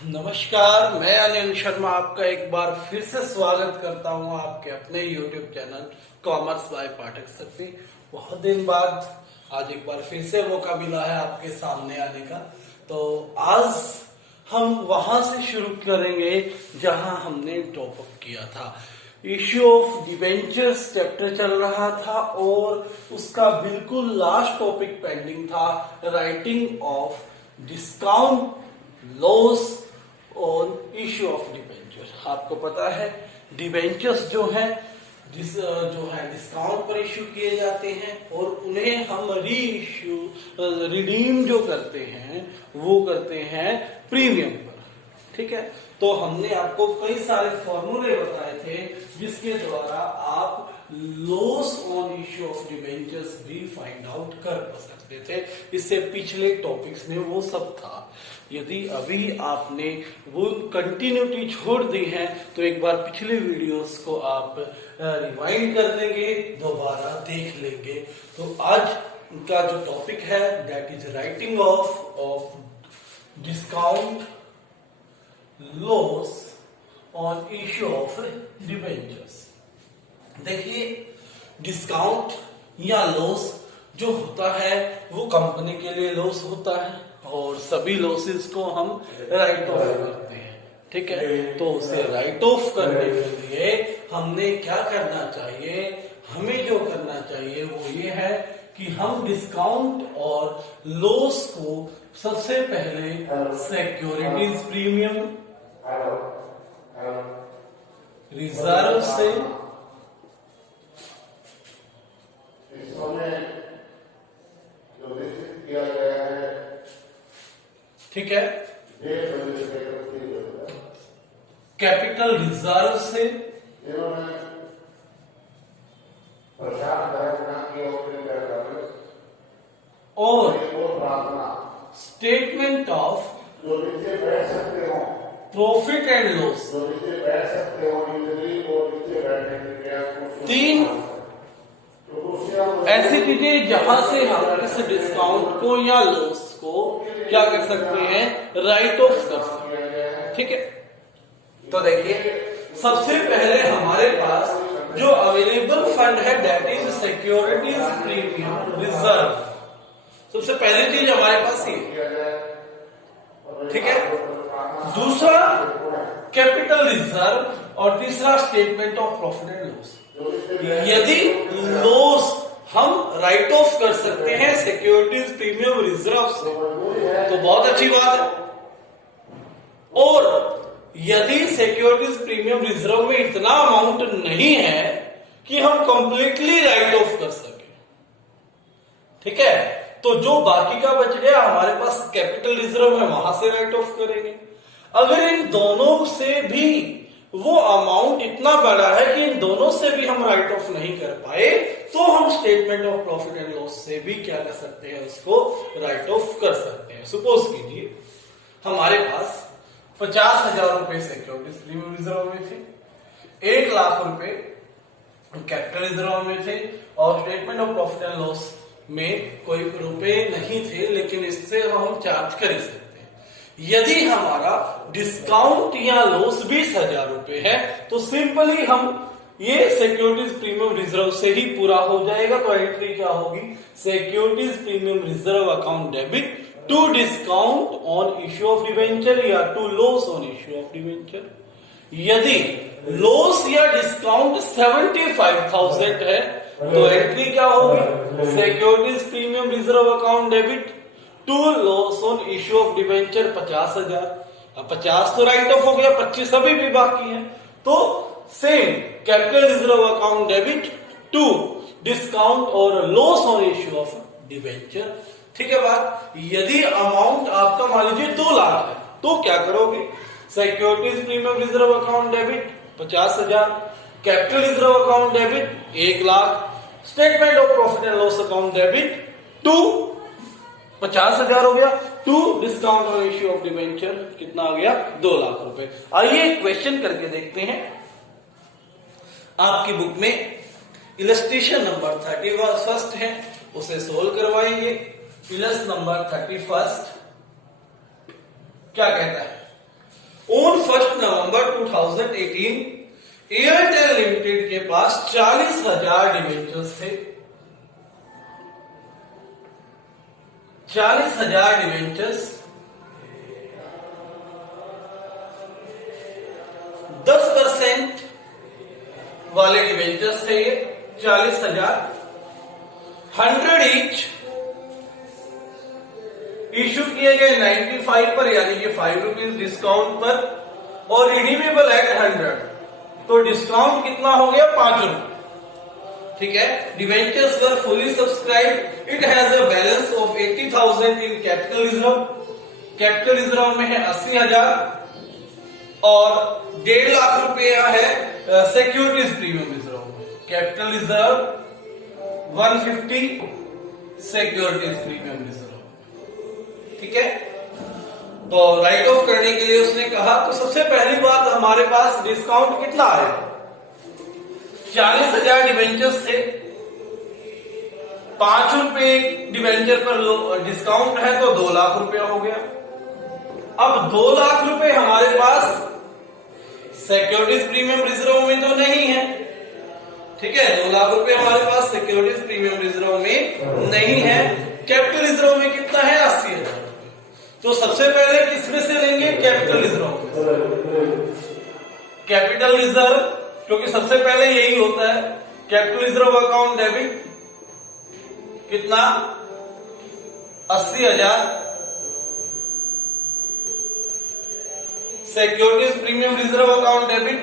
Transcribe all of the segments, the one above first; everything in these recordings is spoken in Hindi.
नमस्कार, मैं अनिल शर्मा आपका एक बार फिर से स्वागत करता हूं आपके अपने YouTube चैनल कॉमर्स बाय पाठक शक्ति। बहुत दिन बाद आज एक बार फिर से मौका मिला है आपके सामने आने का। तो आज हम वहां से शुरू करेंगे जहां हमने टॉप अप किया था। इश्यू ऑफ डिबेंचर्स चैप्टर चल रहा था और उसका बिल्कुल लास्ट टॉपिक पेंडिंग था, writing of discount loss on issue of debenture. आपको पता है डिबेंचर्स जो है डिस्काउंट पर इश्यू किए जाते हैं और उन्हें हम रिडीम जो करते हैं वो करते हैं प्रीमियम पर। ठीक है, तो हमने आपको कई सारे फॉर्मूले बताए थे जिसके द्वारा आप loss on issue of debentures भी फाइंड आउट कर सकते थे। इससे पिछले टॉपिक्स में वो सब था। यदि अभी आपने वो कंटिन्यूटी छोड़ दी है तो एक बार पिछले वीडियोस को आप रिवाइंड कर लेंगे, दोबारा देख लेंगे। तो आज का जो टॉपिक है that is writing of discount loss on issue of debentures. देखिए, डिस्काउंट या लॉस जो होता है वो कंपनी के लिए लॉस होता है और सभी लॉसेस को हम राइट ऑफ करते हैं। ठीक है, तो उसे राइट ऑफ करने के लिए हमने क्या करना चाहिए, हमें जो करना चाहिए वो ये है कि हम डिस्काउंट और लॉस को सबसे पहले सिक्योरिटीज प्रीमियम रिजर्व से किया गया है। ठीक है, कैपिटल रिजर्व से और statement of profit and loss, तीन ऐसी चीजें जहां से हम इस डिस्काउंट को या लॉस को क्या कर सकते हैं, राइट ऑफ कर सकते हैं। ठीक है, तो देखिए सबसे पहले हमारे पास जो अवेलेबल फंड है that is securities premium reserve. सबसे पहली चीज हमारे पास ही, ठीक है, दूसरा कैपिटल रिजर्व और तीसरा statement of profit and loss. यदि लॉस हम राइट ऑफ कर सकते हैं सिक्योरिटीज प्रीमियम रिजर्व से तो बहुत अच्छी बात है, और यदि सिक्योरिटीज प्रीमियम रिजर्व में इतना अमाउंट नहीं है कि हम कंप्लीटली राइट ऑफ कर सके, ठीक है, तो जो बाकी का बच गया हमारे पास कैपिटल रिजर्व है वहां से राइट ऑफ करेंगे। अगर इन दोनों से भी वो अमाउंट इतना बड़ा है कि इन दोनों से भी हम राइट ऑफ नहीं कर पाए तो हम statement of profit and loss से भी क्या कर सकते हैं, उसको राइट ऑफ कर सकते हैं। सपोज कीजिए हमारे पास 50,000 रुपए सिक्योरिटीज प्रीमियम रिजर्व में थे, 1 लाख रुपए कैपिटल रिजर्व में थे और statement of profit and loss में कोई रुपए नहीं थे, लेकिन इससे हम चार्ज कर सकते हैं। यदि हमारा डिस्काउंट या लॉस 20,000 रुपए है तो सिंपली हम ये सिक्योरिटीज प्रीमियम रिजर्व से ही पूरा हो जाएगा। तो एंट्री क्या होगी, securities premium reserve account debit to discount on issue of debenture या to loss on issue of debenture. यदि लॉस या डिस्काउंट 75,000 है तो एंट्री क्या होगी, securities premium reserve account debit to loss on issue of debenture 50,000। अब 50 तो राइट ऑफ हो गया, 25 अभी भी बाकी है, तो same capital reserve account debit to discount और loss on issue of debenture. ठीक है बात। यदि अमाउंट आपका मान लीजिए 2 लाख है तो क्या करोगे, securities premium reserve account debit 50,000, capital reserve account debit 1 lakh, statement of profit and loss account debit to 50,000 हो गया, to discount on issue of debenture कितना आ गया, 2 लाख रुपए। आइए क्वेश्चन करके देखते हैं। आपकी बुक में इलस्ट्रेशन नंबर 31 है, उसे सोल्व करवाएंगे। इलस्ट नंबर 31 क्या कहता है, ऑन 1 नवंबर 2018 एयरटेल लिमिटेड के पास 40,000 डिवेंचर्स थे। 40,000 डिवेंचर्स 10% वाले डिवेंचर्स थे ये 40,000, 100 ईच इश्यू किए गए 95 पर, यानी कि 5 रुपीज डिस्काउंट पर, और रिडीमेबल एट 100, तो डिस्काउंट कितना हो गया 5 रुपए। ठीक है, debentures were fully subscribe. It has a balance of 80,000 in capital reserve. Capital reserve में है 80,000 और 1.5 लाख रुपया है सिक्योरिटीज प्रीमियम रिजर्व में। Capital reserve 150, securities premium reserve. ठीक है, तो राइट ऑफ करने के लिए उसने कहा, तो सबसे पहली बात हमारे पास डिस्काउंट कितना है, 40,000 डिवेंचर्स थे, 5 रुपए डिवेंचर पर डिस्काउंट है तो 2 लाख रुपया हो गया। अब 2 लाख रुपए हमारे पास सिक्योरिटीज प्रीमियम रिजर्व में तो नहीं है। ठीक है, 2 लाख रुपए हमारे पास सिक्योरिटीज प्रीमियम रिजर्व में नहीं है। कैपिटल रिजर्व में कितना है 80,000। तो सबसे पहले किसमें से लेंगे, कैपिटल रिजर्व। कैपिटल रिजर्व, क्योंकि सबसे पहले यही होता है। कैपिटल रिजर्व अकाउंट डेबिट कितना 80,000, securities premium reserve account debit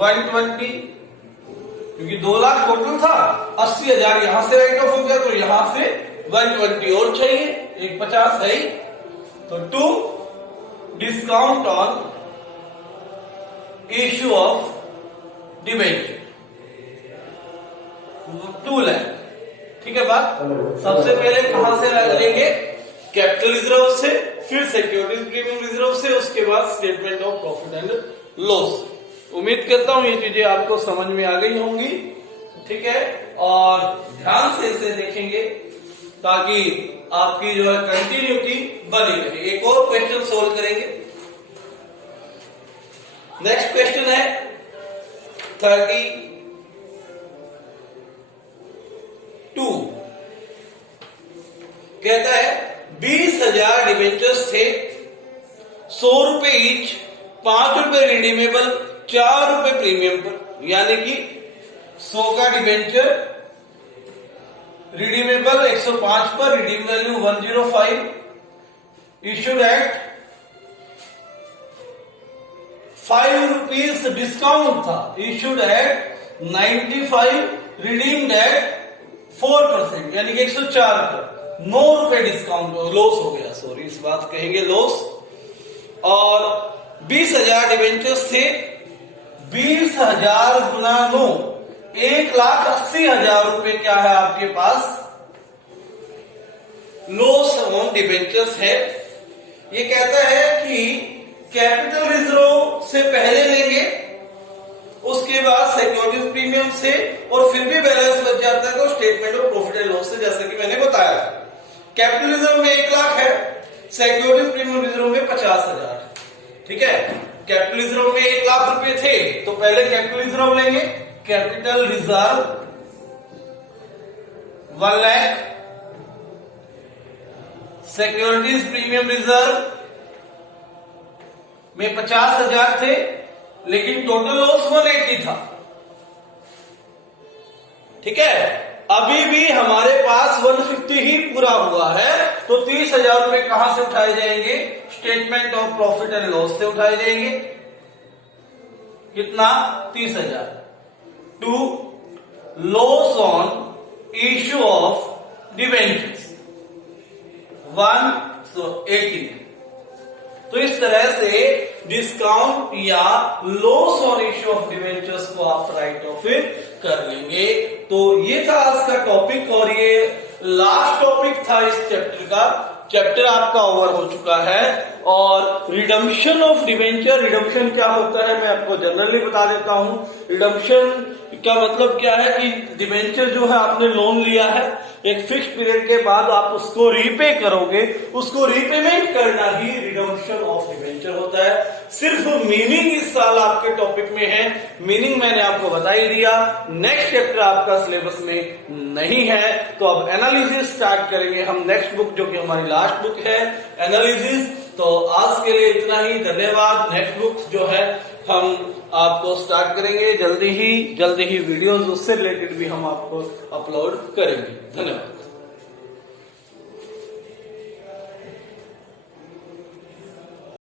120, क्योंकि 2 लाख टोटल था, 80,000 यहां से राइट ऑफ हो गया, तो यहां से 120 और चाहिए, 150 है ही, तो 2 discount on issue of debenture 2 lakh. ठीक है बात, सबसे पहले कहां से लेंगे, कैपिटल रिजर्व से, फिर सिक्योरिटीज प्रीमियम रिजर्व से, उसके बाद statement of profit and loss. उम्मीद करता हूं ये चीजें आपको समझ में आ गई होंगी। ठीक है, और ध्यान से इसे देखेंगे ताकि आपकी जो है कंटिन्यूटी बनी रहे। एक और क्वेश्चन सोल्व करेंगे। नेक्स्ट क्वेश्चन है 32। कहता है 20,000 डिवेंचर्स थे, 100 रुपए ईच, 5 रुपए रिडीमेबल, 4 रुपए प्रीमियम पर, यानी कि 100 का डिवेंचर रिडीमेबल 105 पर, redeem value 105, issued at 5 rupees discount था, इश्यूड एट 95, रिडीम्ड एट 4%, यानी कि 104 पर 9 रुपए डिस्काउंट, लॉस हो गया, सॉरी इस बात कहेंगे लॉस। और 20,000 डिवेंचर्स थे, 20,000 गुना 9, 1,80,000 रुपए क्या है आपके पास लॉस ऑन डिवेंचर्स है। ये कहता है कि कैपिटल रिजर्व से पहले लेंगे, उसके बाद सिक्योरिटीज प्रीमियम से, और फिर भी बैलेंस बच जाता है तो statement of profit and loss से, जैसे कि मैंने बताया था। कैपिटल रिजर्व में 1 लाख है, सिक्योरिटीज प्रीमियम रिजर्व में 50,000। ठीक है, कैपिटल रिजर्व में 1 लाख रुपए थे, तो पहले कैपिटल रिजर्व लेंगे। Capital reserve 1 lakh, securities premium reserve में 50,000 थे, लेकिन टोटल लॉस 180 था। ठीक है, अभी भी हमारे पास 150 ही पूरा हुआ है, तो 30,000 रुपए कहां से उठाए जाएंगे, statement of profit and loss से उठाए जाएंगे। कितना 30,000 to loss on issue of debentures 180। तो इस तरह से डिस्काउंट या loss on issue of debentures को आप राइट ऑफ कर लेंगे। तो ये था आज का टॉपिक, और ये लास्ट टॉपिक था इस चैप्टर का। चैप्टर आपका ओवर हो चुका है। और रिडम्पशन ऑफ डिबेंचर, रिडम्पशन क्या होता है मैं आपको जनरली बता देता हूं। रिडम्पशन का मतलब क्या है कि डिबेंचर जो है आपने लोन लिया है, एक फिक्स पीरियड के बाद आप उसको रीपे करोगे, उसको रीपेमेंट करना ही रिडम्पशन ऑफ डिबेंचर होता है। सिर्फ मीनिंग इस साल आपके टॉपिक में है, मीनिंग मैंने आपको बता ही दिया। नेक्स्ट चैप्टर आपका सिलेबस में नहीं है, तो अब एनालिसिस स्टार्ट करेंगे हम। नेक्स्ट बुक जो कि हमारी लास्ट बुक है एनालिसिस। तो आज के लिए इतना ही, धन्यवाद। नेक्स्ट बुक जो है हम आपको स्टार्ट करेंगे जल्दी ही वीडियोस उससे रिलेटेड भी हम आपको अपलोड करेंगे। धन्यवाद।